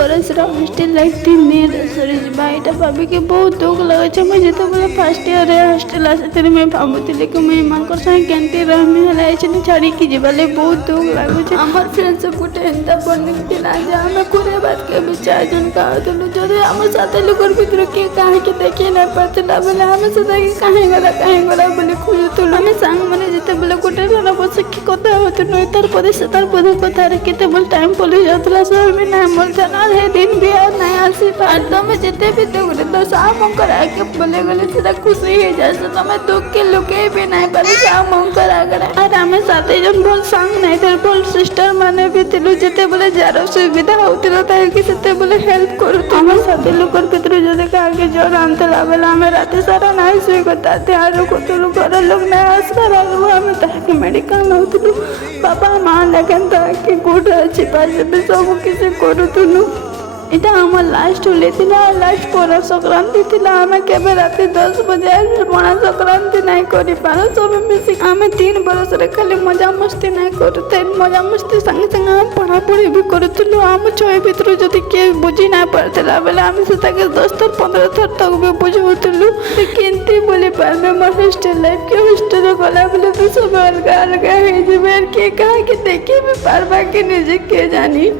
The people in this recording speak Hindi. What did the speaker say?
बरस हॉस्टेल लाइफ 3 दिन सरी एटा भाविक बहुत दुख लगे। मुझे जिते बड़े फर्स्ट इयर हॉस्टेल आसी मुझे भावुली कि मुझे एम सागे केमती रही है छाड़ी जीवाले बहुत दुख लगुच। आम फ्रेंडशिप गोटे एंता बनिक आम पूरे बात के भी 4 जन कहलु जब आम 7 लोक भर किए कहीं देखी ना पाला बोले आम से कहीं गला बोले खोजुलु। आम सांग मैंने जिते बोले गोटे घर बसिक कथा होलु तार पदे कथार केते टाइम पलि जाता सब भी ना बोलता ना दिन भी आ ना आसी तुम जिते भी गोटे 10 आमकर आगे बोले गले खुशी हो जाए तुम दुख के लुके भी ना पारे आमकर आगे। और आम 7 जन भल सांग नहीं थे भल सिस्टर मैंने भी थिलु जिते बोले जार सुविधा होता से बोले हेल्प करूँ। आम 7 लोक भर जब कहा ज्वर आनता बेले आम रात सारा ना शुई करते आरो कलु घर लोग ना आसबार आम मेडिकल नौलु बापा माँ लेकिन ताकि कौटे अच्छी पास सब किसी करूँ। इटा आम लास्ट होली लास्ट पर संक्रांति थी आम के रात 10 बजे पणा संक्रांति नहीं कर पार सब मिसी आम 3 बरस खाली मजा मस्ती नहीं करते मजा मस्ती संगे संगे आम पढ़ापढ़ी भी करूँ। आम 6 भर जब किए बुझी ना पारा बेले आम से 10 थर 15 थर तक भी बुझाऊलु केमती बोली पारे मोर हॉस्टेल लाइफ के हॉस्टेल गला बेले तो सब अलग अलग हो किए कहा कि देखी भी पार्बा कि निजे किए जानी।